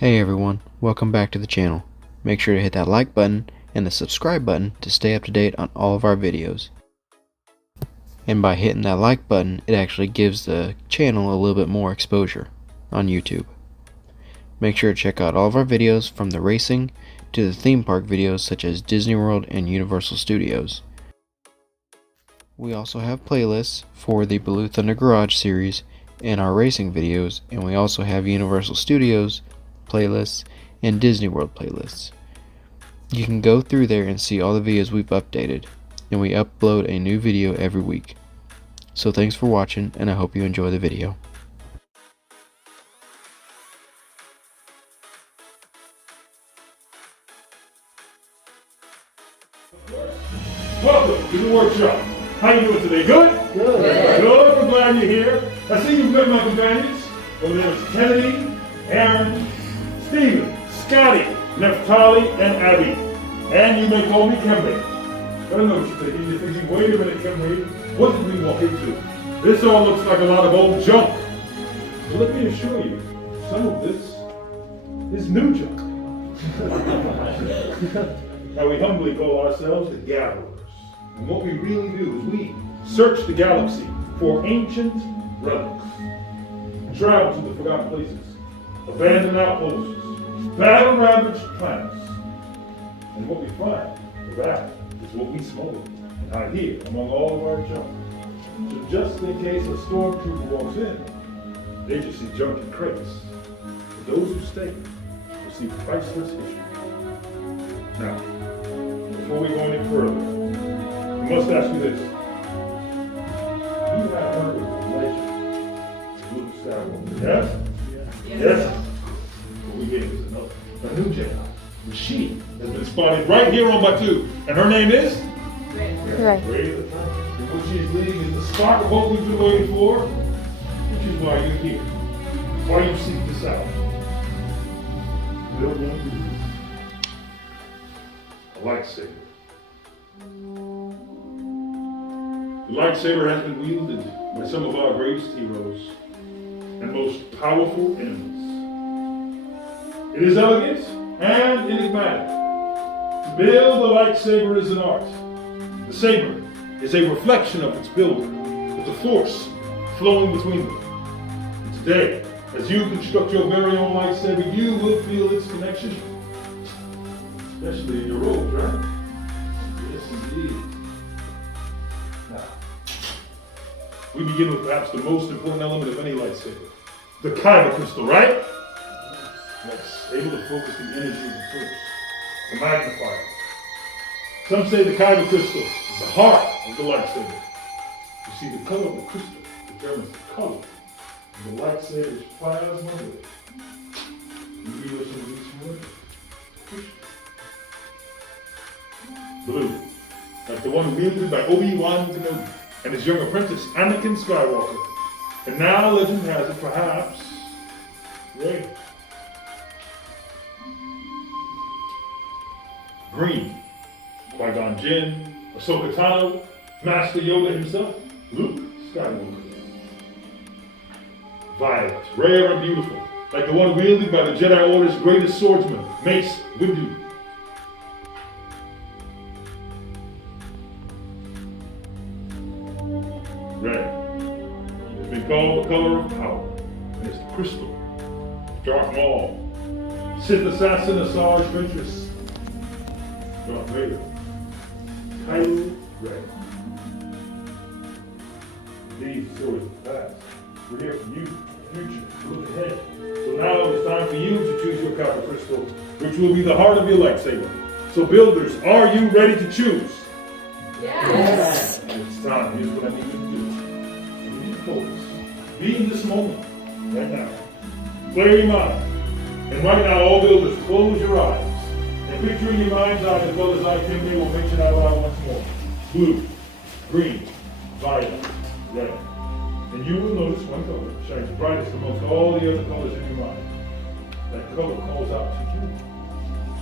Hey everyone, welcome back to the channel. Make sure to hit that like button and the subscribe button to stay up to date on all of our videos. And by hitting that like button, it actually gives the channel a little bit more exposure on YouTube. Make sure to check out all of our videos from the racing to the theme park videos such as Disney World and Universal Studios. We also have playlists for the Blue Thunder Garage series and our racing videos, and we also have Universal Studios playlists and Disney World playlists. You can go through there and see all the videos we've updated, and we upload a new video every week. So thanks for watching, and I hope you enjoy the video. Welcome to the workshop. How you doing today? Good? Good. Good. We're glad you're here. I see you've met my companions. Over there is Kennedy, Aaron, Steven, Scotty, Neftali, and Abby. And you may call me Kembe. I don't know what you're thinking. You're thinking, wait a minute, Kembe, what did we walk into? This all looks like a lot of old junk. But let me assure you, some of this is new junk. Now we humbly call ourselves the Gatherers. And what we really do is we search the galaxy for ancient relics. Travel to the forgotten places, abandoned outposts, battle-ravaged planets. And what we find, that is what we smuggle and hide here among all of our junk. So just in case a stormtrooper walks in, they just see junk in crates. But those who stay receive priceless history. Now, before we go any further, I must ask you this. You have heard of the legend of Luke Skywalker, yes? Yes? What we get is a new Jedi. And she has been spotted right here on Batu. And her name is? Rey. Rey the Tiger. And what she's leading is the spark of what we've been waiting for, which is why you're here. Why you seek this out. Build one of these. A lightsaber. The lightsaber has been wielded by some of our greatest heroes and most powerful enemies. It is elegant and enigmatic. To build a lightsaber is an art. The saber is a reflection of its builder, with the force flowing between them. And today, as you construct your very own lightsaber, you will feel its connection. Especially in your robes, right? Yes, indeed. Now, we begin with perhaps the most important element of any lightsaber. The kyber crystal, right? Yes, able to focus the energy of the force, to magnify it. Some say the kyber crystal is the heart of the lightsaber. You see, the color of the crystal determines the color of the lightsaber's plasma wave. You read some of these words. Blue, like the one wielded by Obi-Wan Kenobi and his young apprentice Anakin Skywalker. And now legend has it, perhaps, Rey. Green, Qui-Gon Jinn, Ahsoka Tano, Master Yoda himself, Luke Skywalker. Violet, rare and beautiful, like the one wielded by the Jedi Order's greatest swordsman, Mace Windu. Red has been called the color of power, and it's the crystal. Darth Maul, Sith assassin Asajj Ventress, Darth Vader, Kylo Ren. These stories of the past. We're here for you, the future, to look ahead. So now it's time for you to choose your kyber crystal, which will be the heart of your lightsaber. So builders, are you ready to choose? Yes. It's time. Here's what I need you to do. You need to focus. Be in this moment, right now. Clear your mind. And right now, all builders, close your eyes. And picture in your mind's eye, as well as I, Timmy, will mention out loud once more. Blue, green, violet, red. And you will notice one color shines brightest amongst all the other colors in your mind. That color calls out to you.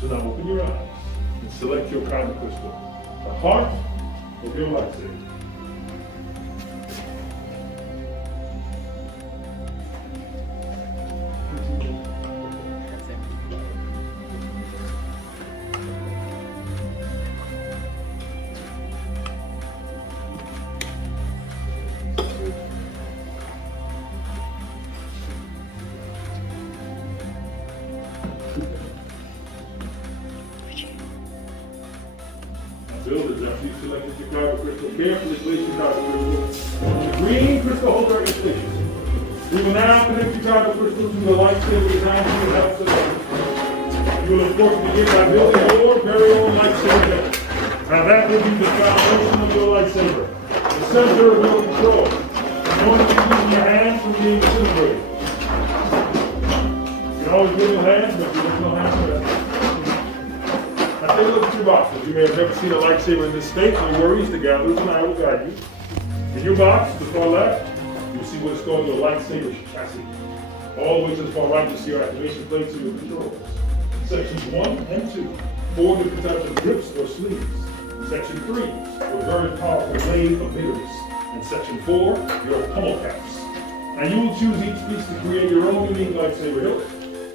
So now open your eyes and select your kyber crystal. The heart of your lightsaber. your kyber crystal. Carefully place your kyber crystal. The green crystal holder is finished. We will now connect your kyber crystal to the lightsaber designed to help the You will of course begin by building your very own lightsaber. Now that will be the foundation of your lightsaber. The center of your control. You want to be using your hands from being disintegrated. You can always move your hands, but you have no hands for that. Now take a look at your boxes. You may have never seen a lightsaber in this state. No worries, the gatherers and I will guide you. In your box, to the far left, you'll see what is called your lightsaber chassis. All the way to the far right, you'll see your activation plates and your controls. Sections 1 and 2, 4 different types of grips or sleeves. Section 3, your very powerful blade emitters. And section 4, your pummel caps. Now you will choose each piece to create your own unique lightsaber hilt.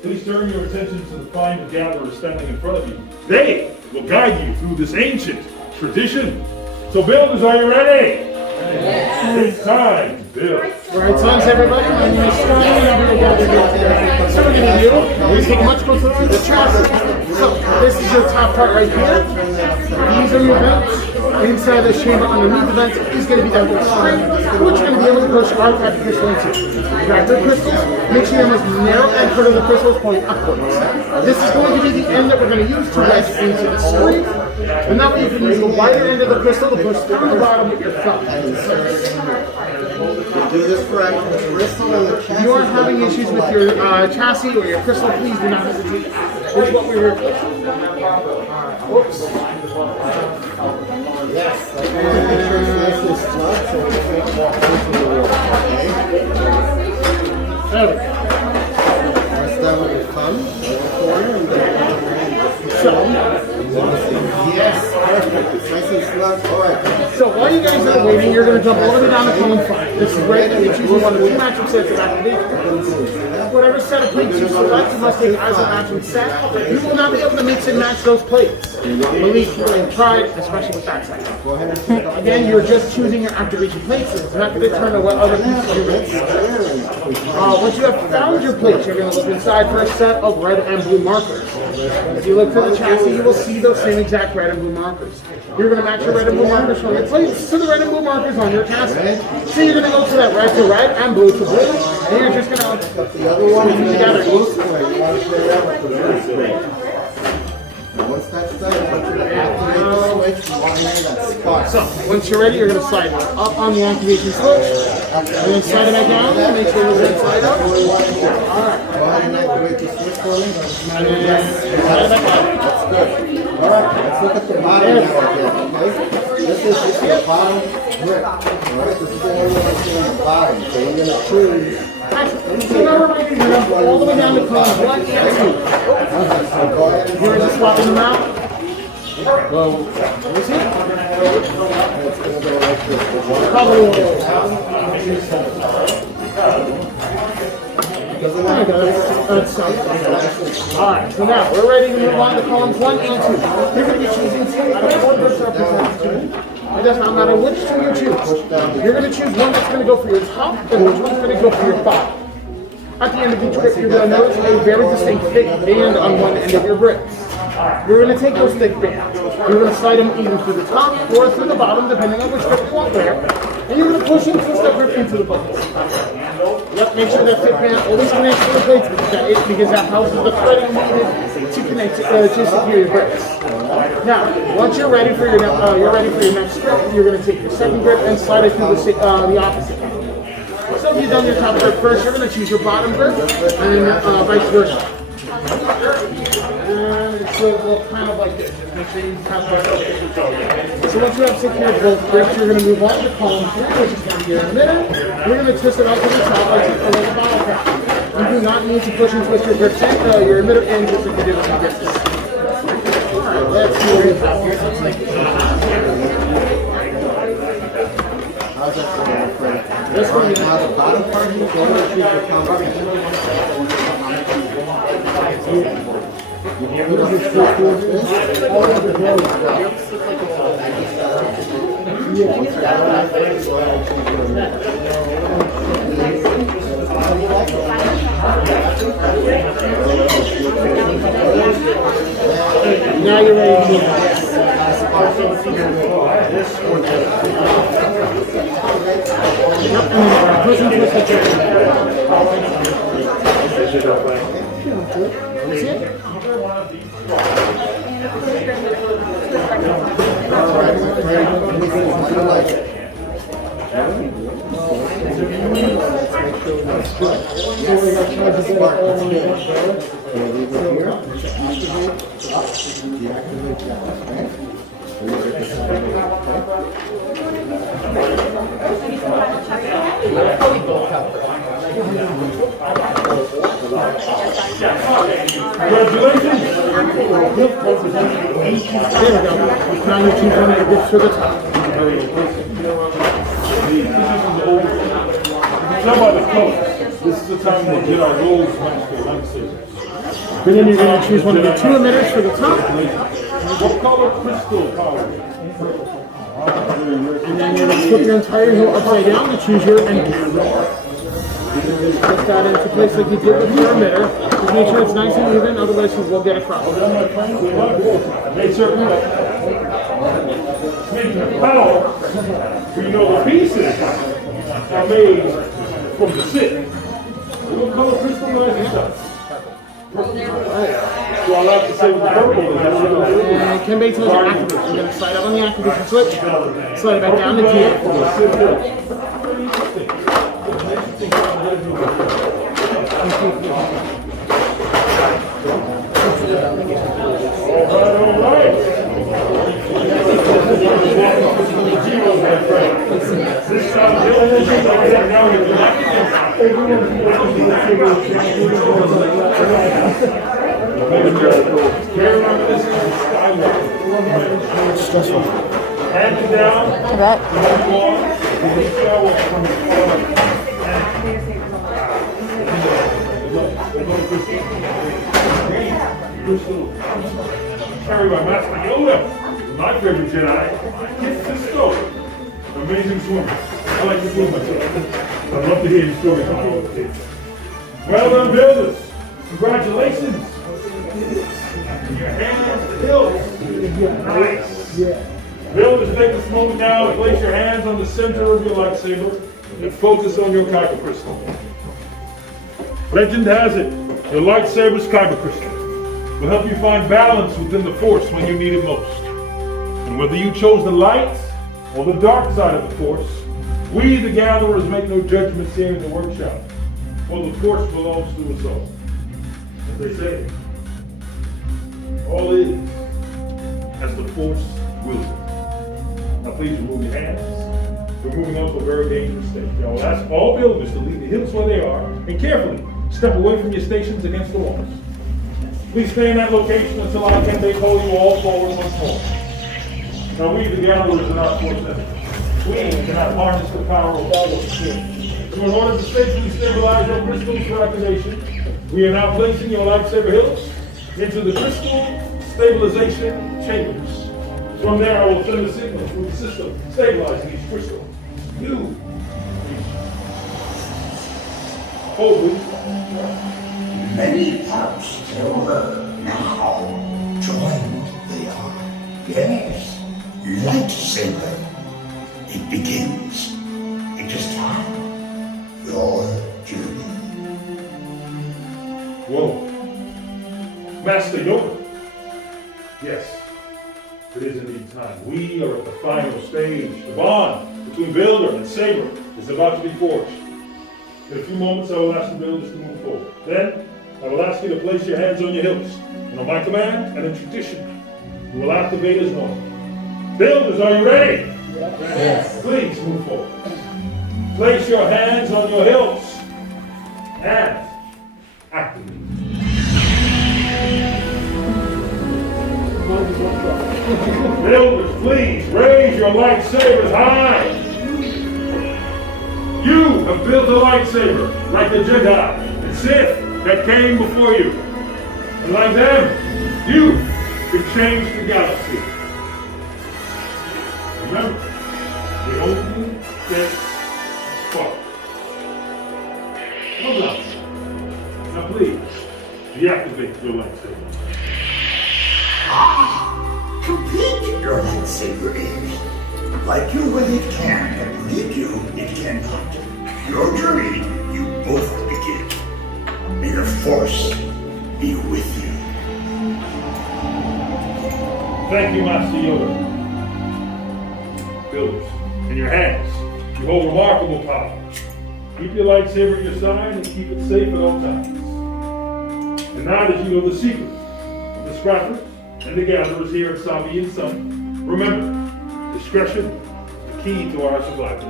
Please turn your attention to the fine gatherers standing in front of you. They will guide you through this ancient tradition. So builders, are you ready? Yes. It's time to build. Alright, thanks everybody. My name is Savi and I'm going to gather here today. So we're going to do, we're going to take a much closer look at the chassis. So this is your top part right here. These are your vents. Inside this chamber underneath the vents is going to be that little string, which you're going to be able to push our type of crystal into. Grab your crystals, make sure your most narrow end part of the crystal is pointing upwards. This is going to be the end that we're going to use to wedge into the string. And that way you can use the wider end of the crystal to push through the bottom with your thumb. Do this correct. The crystal and the chassis. If you are having issues with your chassis or your crystal, please do not hesitate. Here's what we were. Whoops. Yes. I want to make sure it's nice and snug so we can't walk into the wall. Okay? There we go. Press down with your thumb in the corner and then So, yes, perfect. It's nice and snug. All right. so while you guys are waiting, you're going to jump all the way down to column 5. This is great. You choose one of the 2 matchup sets of activation. Whatever set of plates you select, you must take as a matching set. You will not be able to mix and match those plates. Believe me, I've tried, especially with that set. Again, you're just choosing your activation plates. It's not going to determine what other pieces you mix. Once you have found your plates, you're going to look inside for a set of red and blue markers. If you look to the chassis, you will see those same exact red and blue markers. You're going to match your red and blue markers from your plates to the red and blue markers on your chassis. So you're going to go to that red to red and blue to blue, and you're just going to The other one is together. once that's done, you want to activate the switch. You want to hear that spark. So, once you're ready, you're going to slide it up on the activation switch, and then slide it back down, and make sure it's inside up. Alright. Go ahead and activate the switch for me. And then slide it back down. That's good. Alright, let's look at the bottom now again, okay? This is just the bottom grip. Alright, this is the only one that's in the bottom. So we're going to choose. So now we're ready to jump all the way down to column 1 and 2. So go ahead and You're just swapping them out. go. Let me see. It's going to go like this. Probably. Doesn't There we go. That's Alright, so now we're ready to move on to columns 1 and 2. You're going to be choosing 2 out of 4 groups represents 2. It does not matter which 2 you choose. You're going to choose one that's going to go for your top and which one's going to go for your bottom. At the end of each grip, you're going to notice a very distinct thick band on one end of your grips. You're going to take those thick bands. You're going to slide them either through the top or through the bottom, depending on which grip you want there. And you're going to push and twist that grip into the plates. Yep, make sure that thick band always connects to the plates because that helps with the threading needed to connect to secure your grips. Now, once you're ready for your next grip, you're going to take your second grip and slide it through the opposite. So if you've done your top grip first, you're going to choose your bottom grip and vice versa. And it's going to look kind of like this. Just make sure you have both. So once you have secured both grips, you're going to move on to column 3, which is going to be your emitter. You're going to twist it out to the top like a bottle cap. You do not need to push and twist your grips in, your emitter in just like you did with your grips. Alright, let's see what we have here. How's that going for you? This one is Now the bottom part, you're going to choose your combination. Now you're ready to move on. Yep, and then press and twist the trigger. See it? Alright, my friend, let me see what you like it. Spark, that's good. So leave it here. Activate, up, deactivate that, okay? So you get this out of here, Congratulations. There we go. Now you choose one of the bits for the top. Tell by the colors. This is the time to get our goals matched to lightsabers. And then you're going to choose one of the 2 emitters for the top. What color crystal power? And then you're going to flip your entire hill upside down to choose your end cap. Put that into place like you did with your emitter. Just make sure it's nice and even, otherwise you will get across. Made certain that making the power, you know the pieces are made from the sit. What color crystal lies is that? So I like to say with the purple is that we're going to do. And Kenbei tells you activate. You're going to slide up on the activation switch, slide it back down to T. This time, Stressful. hand it down. I bet. Carried by Master Yoda, my favorite Jedi, Kit Fisto. Amazing swimmer. I like to swim myself. I'd love to hear your story. Well done, builders. Congratulations. Your hands, the hills. Nice. Builders, take this moment now and place your hands on the center of your lightsaber and focus on your kyber crystal. Legend has it, your lightsaber's kyber crystal will help you find balance within the Force when you need it most. And whether you chose the light or the dark side of the Force, we, the gatherers, make no judgments here in the workshop. For the Force belongs to us all. As they say, all is as the Force wills it. Now please remove your hands. We're moving on to a very dangerous stage. I will ask all builders to leave the hills where they are and carefully step away from your stations against the walls. Please stay in that location until I can call you all forward once more. Now we, the gatherers, are not Force enemies. We cannot harness the power of all of the So in order to safely stabilize your crystals for activation, we are now placing your lightsaber hilts into the crystal stabilization chambers. From there, I will send a signal through the system, stabilizing each crystal. You hold it. Many parts still now joined they are. Yes, lightsaber. It begins. It is time. Your journey. Whoa. Master Yoda. Yes, it is indeed time. We are at the final stage. The bond between builder and saber is about to be forged. In a few moments, I will ask the builders to move forward. Then, I will ask you to place your hands on your hilts. And on my command and in tradition, you will activate as one. Builders, are you ready? Yes. Please move forward. Place your hands on your hilts and activate. Builders, please raise your lightsabers high. You have built a lightsaber like the Jedi and Sith that came before you. And like them, you can change the galaxy. Remember, the only gets spark. Well done. Now please, deactivate your lightsaber. Complete your lightsaber is. like you when it can, and lead you it cannot. Your journey you both begin. May the Force be with you. Thank you, Master Yoda. Builders, in your hands, you hold remarkable power. Keep your lightsaber at your side and keep it safe at all times. And now that you know the secret of the scrappers and the gatherers here at Savi and Son, remember, discretion is the key to our survival.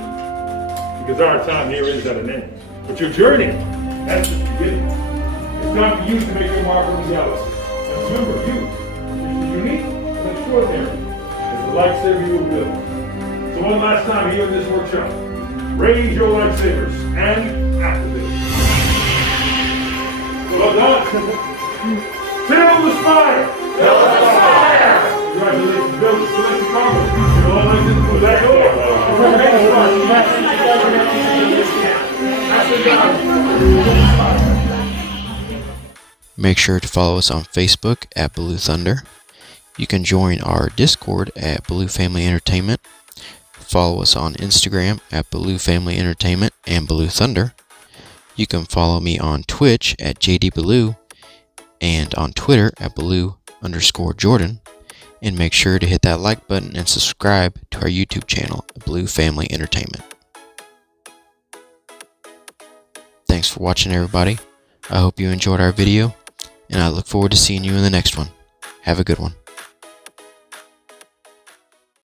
Because our time here is at an end. But your journey, that's just beginning. It's time for you to make your mark on the galaxy. And remember, you is unique and extraordinary as the lightsaber you will build. So one last time here in this workshop, raise your lightsabers and activate. Well done. Fill the spire. Fill the spire. Congratulations, Bill. Select the cargo. You're all like this through that door. Make sure to follow us on Facebook at Blue Thunder. You can join our Discord at Blue Family Entertainment. Follow us on Instagram at Blue Family Entertainment and Blue Thunder. You can follow me on Twitch at JDBaloo and on Twitter at Baloo_Jordan. And make sure to hit that like button and subscribe to our YouTube channel, Blue Family Entertainment. Thanks for watching, everybody. I hope you enjoyed our video, and I look forward to seeing you in the next one. Have a good one.